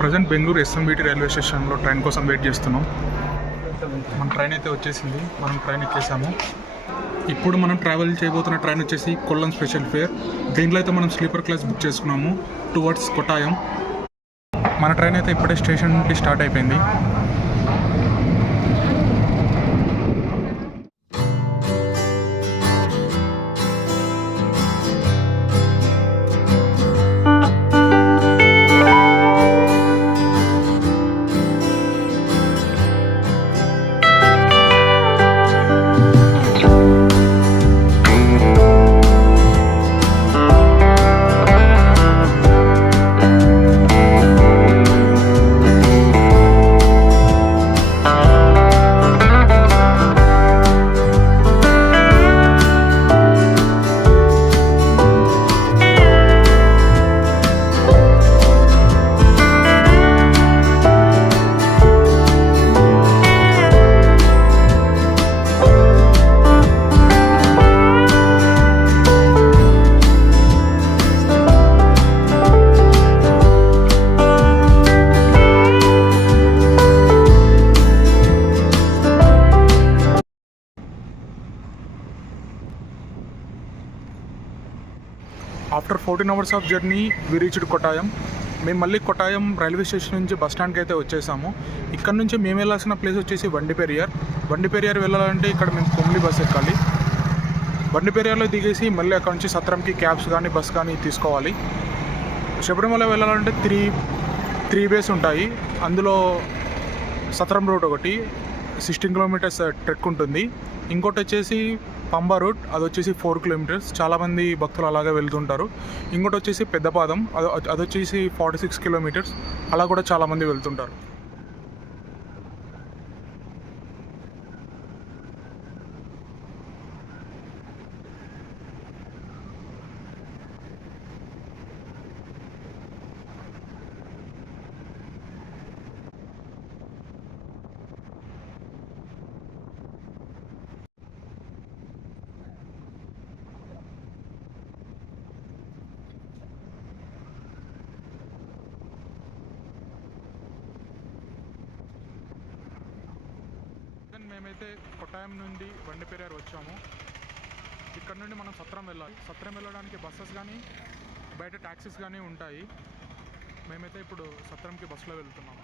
ప్రజెంట్ Bengaluru SMBT railway స్టేషన్లో ట్రైన్ కోసం వెయిట్ చేస్తున్నాం. మన ట్రైన్ అయితే వచ్చేసింది, మనం ట్రైన్ ఎక్కేసాము. ఇప్పుడు మనం ట్రావెల్ చేయబోతున్న ట్రైన్ వచ్చేసి కొల్లం స్పెషల్ ఫేర్. దీంట్లో అయితే మనం స్లీపర్ క్లాస్ బుక్ చేసుకున్నాము టువర్డ్స్ కొట్టాయం. మన ట్రైన్ అయితే ఇప్పుడే స్టేషన్ నుండి స్టార్ట్ అయిపోయింది. After 14 hours of journey we reached Kottayam. మేము మళ్ళీ కొట్టాయం రైల్వే స్టేషన్ నుంచి బస్ స్టాండ్కి అయితే వచ్చేసాము. ఇక్కడ నుంచి మేము వెళ్ళాల్సిన ప్లేస్ వచ్చేసి వండిపెరియార్. వండిపెరియార్ వెళ్ళాలంటే ఇక్కడ మేము కొమ్మిడి బస్ ఎక్కాలి. వండిపెరియార్లో దిగేసి మళ్ళీ అక్కడ నుంచి సత్రంకి క్యాబ్స్ కానీ బస్ కానీ తీసుకోవాలి. శబరిమల వెళ్ళాలంటే త్రీ వేస్ ఉంటాయి. అందులో సత్రం రూట్ ఒకటి 16 kilometers ట్రెక్ ఉంటుంది. ఇంకోటి వచ్చేసి పంబా రూట్, అది వచ్చేసి 4 kilometers. చాలామంది భక్తులు అలాగే వెళ్తుంటారు. ఇంకోటి వచ్చేసి పెద్దపాదం, అది వచ్చేసి 46 kilometers. అలా కూడా చాలామంది వెళ్తుంటారు. మేమైతే కొట్టాయం నుండి వండిపెరియార్ వచ్చాము. ఇక్కడ నుండి మనం సత్రం వెళ్ళాలి. సత్రం వెళ్ళడానికి బస్సెస్ కానీ బయట ట్యాక్సీస్ కానీ ఉంటాయి. మేమైతే ఇప్పుడు సత్రంకి బస్సులో వెళ్తున్నాము.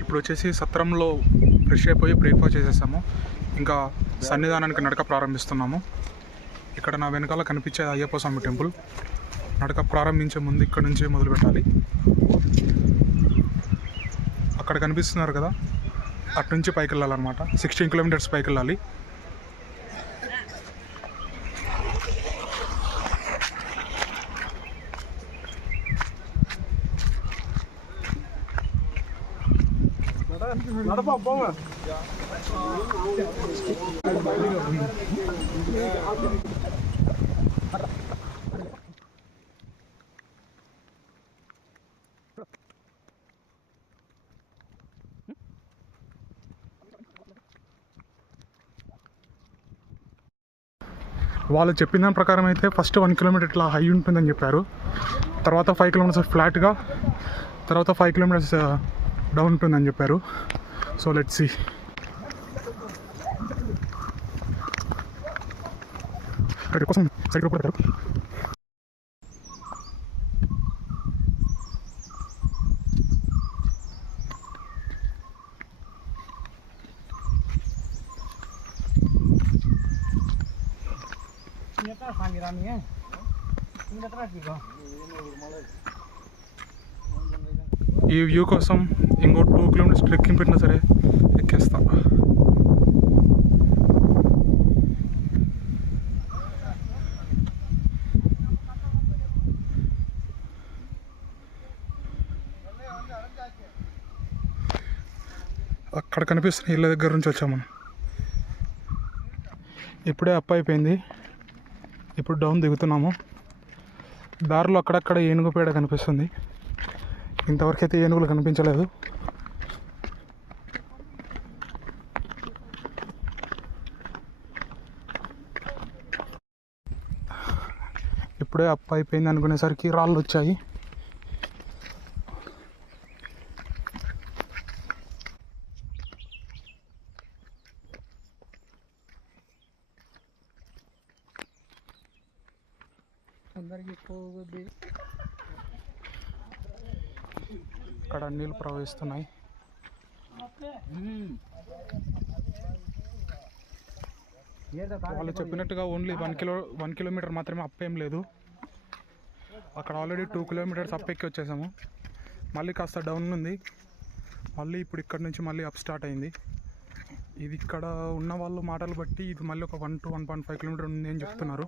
ఇప్పుడు వచ్చేసి సత్రంలో ఫ్రెష్ అయిపోయి బ్రేక్ఫాస్ట్ చేసేసాము. ఇంకా సన్నిధానానికి నడక ప్రారంభిస్తున్నాము. ఇక్కడ నా వెనకాల కనిపించే అయ్యప్ప స్వామి టెంపుల్. నడక ప్రారంభించే ముందు ఇక్కడ నుంచి మొదలు పెట్టాలి. అక్కడ కనిపిస్తున్నారు కదా, అటు నుంచి పైకి వెళ్ళాలన్నమాట. 16 kilometers పైకి వెళ్ళాలి. వాళ్ళు చెప్పిన దాని ప్రకారం అయితే ఫస్ట్ 1 kilometer ఇట్లా హై ఉంటుందని చెప్పారు. తర్వాత 5 kilometers ఫ్లాట్గా, తర్వాత 5 kilometers డౌన్ ఉంటుందని చెప్పారు. So let's see. ఇక్కడ కోసం సైడ్ కూడా పెట్టారు. ఈ వ్యూ కోసం ఇంకో 2 kilometers ట్రెక్కింగ్ పెట్టినా సరే ఎక్కేస్తా. అక్కడ కనిపిస్తున్న ఇళ్ళ దగ్గర నుంచి వచ్చాము మనం. ఇప్పుడే అప్ అయిపోయింది, ఇప్పుడు డౌన్ దిగుతున్నాము. దారిలో అక్కడక్కడ ఏనుగు పేడ కనిపిస్తుంది. ఇంతవరకు అయితే ఏనుగులు కనిపించలేదు. ఇప్పుడే అప్ అయిపోయింది అనుకునేసరికి రాళ్ళు వచ్చాయి. ఇక్కడ నీళ్ళు ప్రవహిస్తున్నాయి. వాళ్ళు చెప్పినట్టుగా ఓన్లీ 1 కిలోమీటర్ మాత్రమే అప్ ఏం లేదు. అక్కడ ఆల్రెడీ 2 కిలోమీటర్స్ అప్ ఎక్కి వచ్చేసాము. మళ్ళీ కాస్త డౌన్ ఉంది. మళ్ళీ ఇప్పుడు ఇక్కడ నుంచి మళ్ళీ అప్ స్టార్ట్ అయింది. ఇది ఇక్కడ ఉన్న వాళ్ళు మాటలు బట్టి ఇది మళ్ళీ ఒక 1 to 1.5 కిలోమీటర్ ఉంది అని చెప్తున్నారు.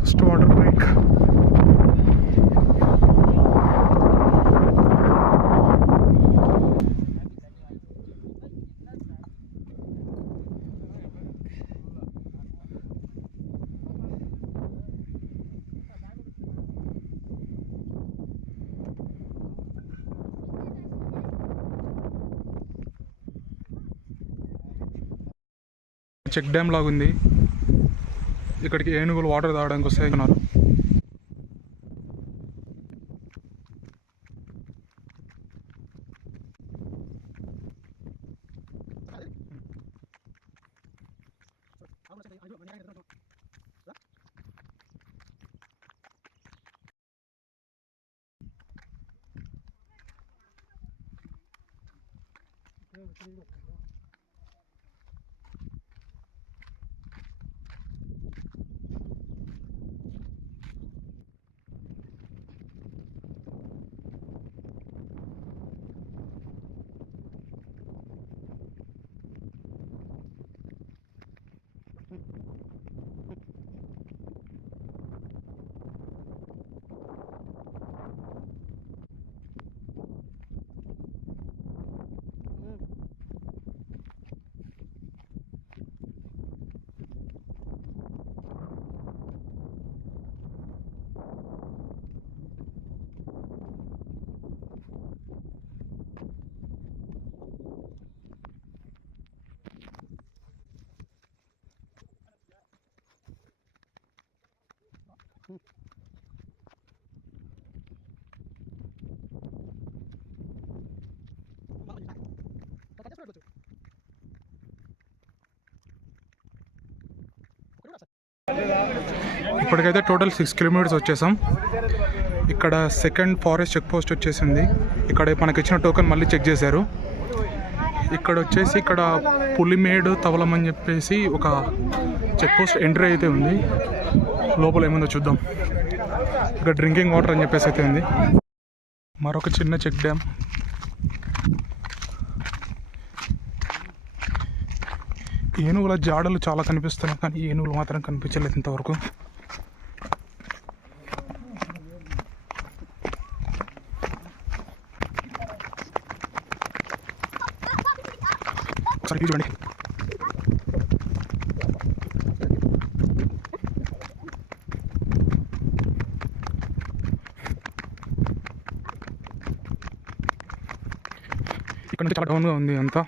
First water break. Check dam లాగుంది. ఇక్కడికి ఏనుగులు వాటర్ తాగడానికి వస్తాయన్నారు. ఇప్పటికైతే టోటల్ 6 కిలోమీటర్స్ వచ్చేసాం. ఇక్కడ సెకండ్ ఫారెస్ట్ చెక్ పోస్ట్ వచ్చేసింది. ఇక్కడ మనకి ఇచ్చిన టోకెన్ మళ్ళీ చెక్ చేశారు. ఇక్కడ వచ్చేసి ఇక్కడ పులిమేడు తవలం అని చెప్పేసి ఒక చెక్ పోస్ట్ ఎంట్రీ అయితే ఉంది. లోపల ఏముందో చూద్దాం. ఇక్కడ డ్రింకింగ్ వాటర్ అని చెప్పేసి అయితే ఉంది. మరొక చిన్న చెక్ డ్యామ్. ఏనుగుల జాడలు చాలా కనిపిస్తున్నాయి, కానీ ఏనుగులు మాత్రం కనిపించలేదు ఇంతవరకు. చూడండి, ఇక్కడ నుంచి చాలా డౌన్గా ఉంది అంతా.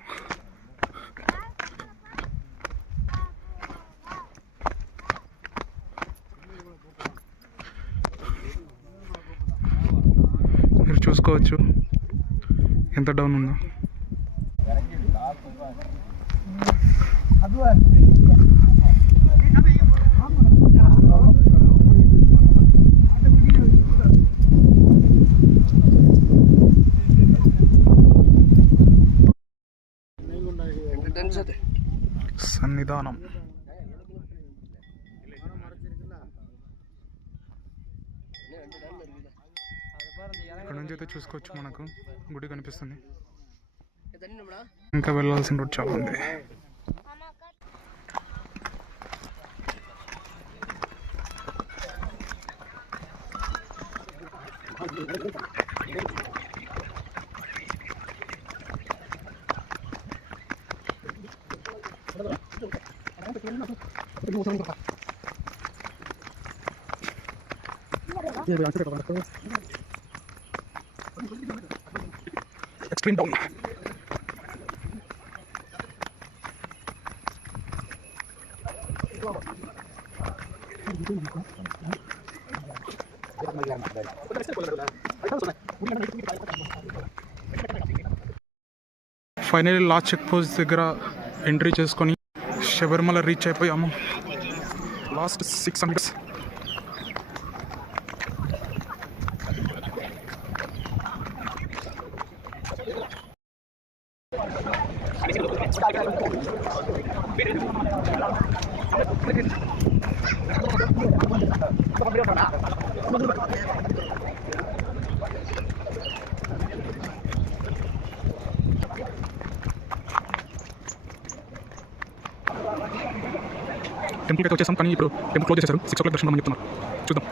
మీరు చూసుకోవచ్చు ఎంత డౌన్ ఉందో. సన్నిధానం ఇక్కడ నుంచి అయితే చూసుకోవచ్చు, మనకు గుడి కనిపిస్తుంది. ఇంకా వెళ్ళాల్సిన రోడ్ చాలా ఉంది. Extreme down. Finally last check post దగ్గర ఎంట్రీ చేసుకొని శబరిమల రీచ్ అయిపోయాము. Last 6 minutes. టెంపుల్కి అయితే వచ్చేసాం, కానీ ఇప్పుడు టెంపుల్ క్లోజ్ చేశారు. 6 o'clock దర్శనం అని చెప్తున్నారు. చూద్దాం.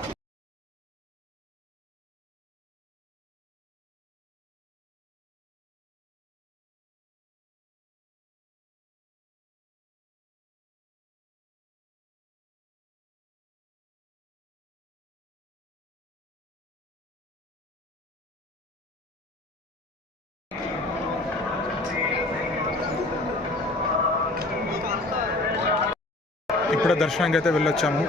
ఇప్పుడే దర్శనానికి అయితే వెళ్ళొచ్చాము.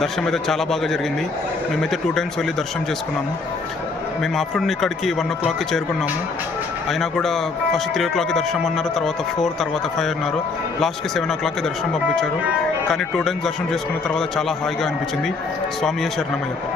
దర్శనం అయితే చాలా బాగా జరిగింది. మేమైతే 2 times వెళ్ళి దర్శనం చేసుకున్నాము. మేము ఆఫ్టర్నూన్ ఇక్కడికి 1 o'clockకి చేరుకున్నాము. అయినా కూడా ఫస్ట్ 3 o'clockకి దర్శనం అన్నారు, తర్వాత 4, తర్వాత 5 అన్నారు. లాస్ట్కి 7 o'clockకి దర్శనం పంపించారు. కానీ 2 times దర్శనం చేసుకున్న తర్వాత చాలా హాయిగా అనిపించింది. స్వామియే శరణమయ్యప్ప.